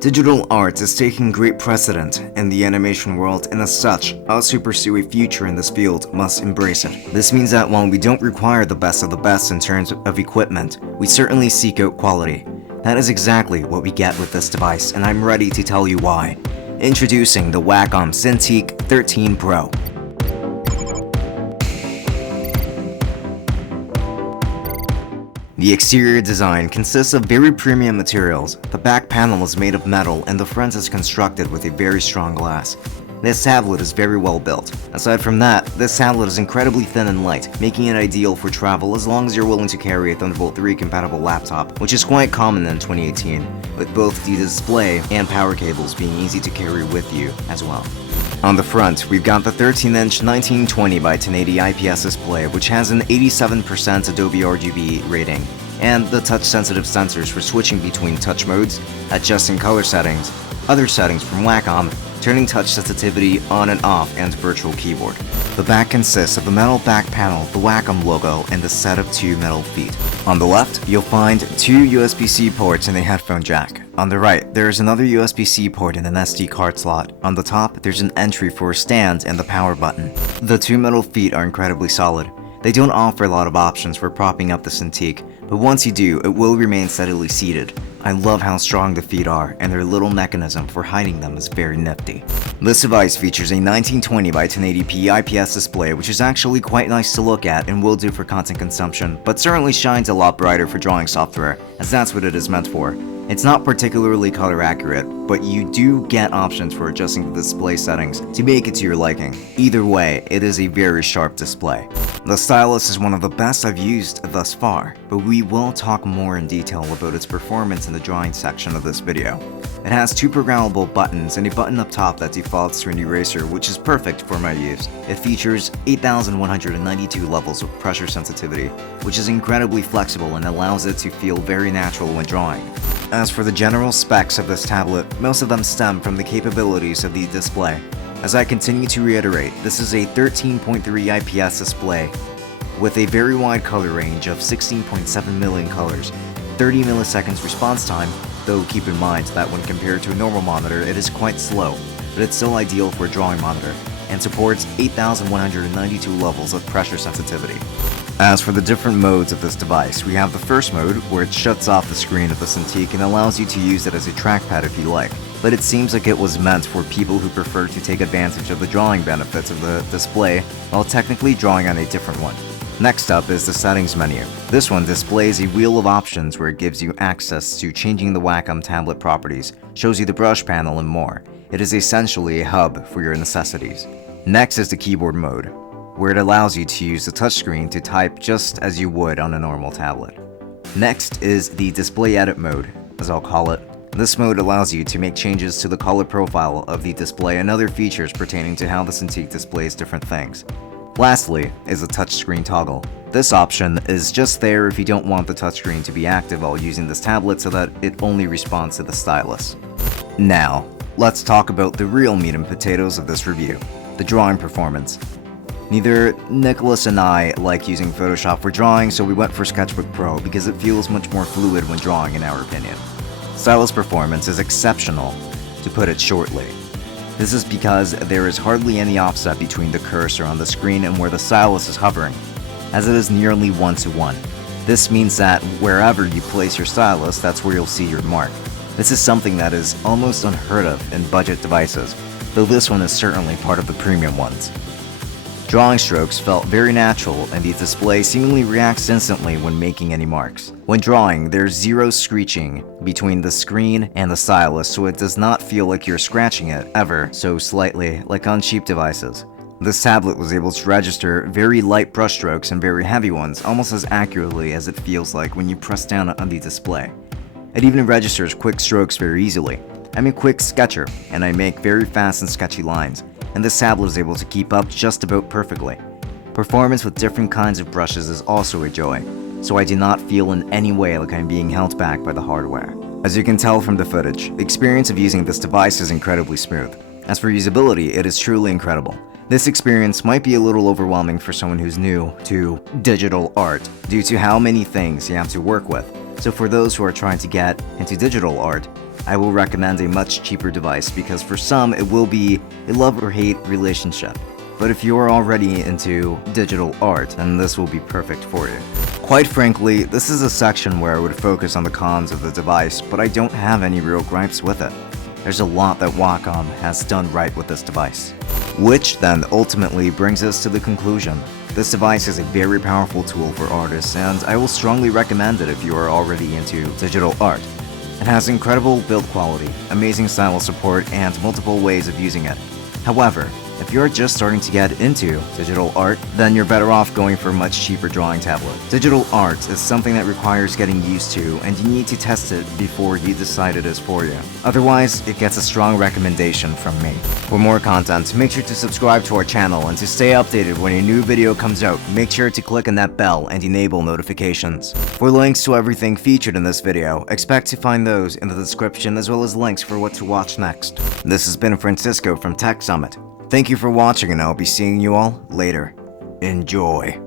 Digital art is taking great precedent in the animation world, and as such, us who pursue a future in this field must embrace it. This means that while we don't require the best of the best in terms of equipment, we certainly seek out quality. That is exactly what we get with this device, and I'm ready to tell you why. Introducing the Wacom Cintiq 13 Pro. The exterior design consists of very premium materials. The back panel is made of metal and the front is constructed with a very strong glass. This tablet is very well built. Aside from that, this tablet is incredibly thin and light, making it ideal for travel as long as you're willing to carry a Thunderbolt 3 compatible laptop, which is quite common in 2018, with both the display and power cables being easy to carry with you as well. On the front, we've got the 13-inch 1920 by 1080 IPS display, which has an 87% Adobe RGB rating, and the touch-sensitive sensors for switching between touch modes, adjusting color settings, other settings from Wacom, turning touch sensitivity on and off, and virtual keyboard. The back consists of the metal back panel, the Wacom logo, and a set of two metal feet. On the left, you'll find two USB-C ports and a headphone jack. On the right, there is another USB-C port and an SD card slot. On the top, there's an entry for a stand and the power button. The two metal feet are incredibly solid. They don't offer a lot of options for propping up the Cintiq, but once you do, it will remain steadily seated. I love how strong the feet are, and their little mechanism for hiding them is very nifty. This device features a 1920 by 1080p IPS display, which is actually quite nice to look at and will do for content consumption, but certainly shines a lot brighter for drawing software, as that's what it is meant for. It's not particularly color accurate, but you do get options for adjusting the display settings to make it to your liking. Either way, it is a very sharp display. The Stylus is one of the best I've used thus far, but we will talk more in detail about its performance in the drawing section of this video. It has two programmable buttons and a button up top that defaults to an eraser, which is perfect for my use. It features 8,192 levels of pressure sensitivity, which is incredibly flexible and allows it to feel very natural when drawing. As for the general specs of this tablet, most of them stem from the capabilities of the display. As I continue to reiterate, this is a 13.3 IPS display with a very wide color range of 16.7 million colors, 30 milliseconds response time, though keep in mind that when compared to a normal monitor it is quite slow, but it's still ideal for a drawing monitor, and supports 8,192 levels of pressure sensitivity. As for the different modes of this device, we have the first mode, where it shuts off the screen of the Cintiq and allows you to use it as a trackpad if you like, but it seems like it was meant for people who prefer to take advantage of the drawing benefits of the display while technically drawing on a different one. Next up is the settings menu. This one displays a wheel of options where it gives you access to changing the Wacom tablet properties, shows you the brush panel, and more. It is essentially a hub for your necessities. Next is the keyboard mode, where it allows you to use the touchscreen to type just as you would on a normal tablet. Next is the display edit mode, as I'll call it. This mode allows you to make changes to the color profile of the display and other features pertaining to how the Cintiq displays different things. Lastly is the touchscreen toggle. This option is just there if you don't want the touchscreen to be active while using this tablet so that it only responds to the stylus. Now, let's talk about the real meat and potatoes of this review, the drawing performance. Neither Nicholas and I like using Photoshop for drawing, so we went for Sketchbook Pro because it feels much more fluid when drawing in our opinion. Stylus performance is exceptional, to put it shortly. This is because there is hardly any offset between the cursor on the screen and where the stylus is hovering, as it is nearly 1-to-1. This means that wherever you place your stylus, that's where you'll see your mark. This is something that is almost unheard of in budget devices, though this one is certainly part of the premium ones. Drawing strokes felt very natural, and the display seemingly reacts instantly when making any marks. When drawing, there's zero screeching between the screen and the stylus, so it does not feel like you're scratching it ever so slightly like on cheap devices. This tablet was able to register very light brushstrokes and very heavy ones almost as accurately as it feels like when you press down on the display. It even registers quick strokes very easily. I'm a quick sketcher, and I make very fast and sketchy lines, and this tablet is able to keep up just about perfectly. Performance with different kinds of brushes is also a joy, so I do not feel in any way like I'm being held back by the hardware. As you can tell from the footage, the experience of using this device is incredibly smooth. As for usability, it is truly incredible. This experience might be a little overwhelming for someone who's new to digital art due to how many things you have to work with. So for those who are trying to get into digital art, I will recommend a much cheaper device because for some it will be a love or hate relationship. But if you are already into digital art, then this will be perfect for you. Quite frankly, this is a section where I would focus on the cons of the device, but I don't have any real gripes with it. There's a lot that Wacom has done right with this device. Which then ultimately brings us to the conclusion. This device is a very powerful tool for artists, and I will strongly recommend it if you are already into digital art. It has incredible build quality, amazing stylus support, and multiple ways of using it. However, if you're just starting to get into digital art, then you're better off going for a much cheaper drawing tablet. Digital art is something that requires getting used to, and you need to test it before you decide it is for you. Otherwise, it gets a strong recommendation from me. For more content, make sure to subscribe to our channel, and to stay updated when a new video comes out, make sure to click on that bell and enable notifications. For links to everything featured in this video, expect to find those in the description as well as links for what to watch next. This has been Francisco from Tech Summit. Thank you for watching, and I'll be seeing you all later. Enjoy.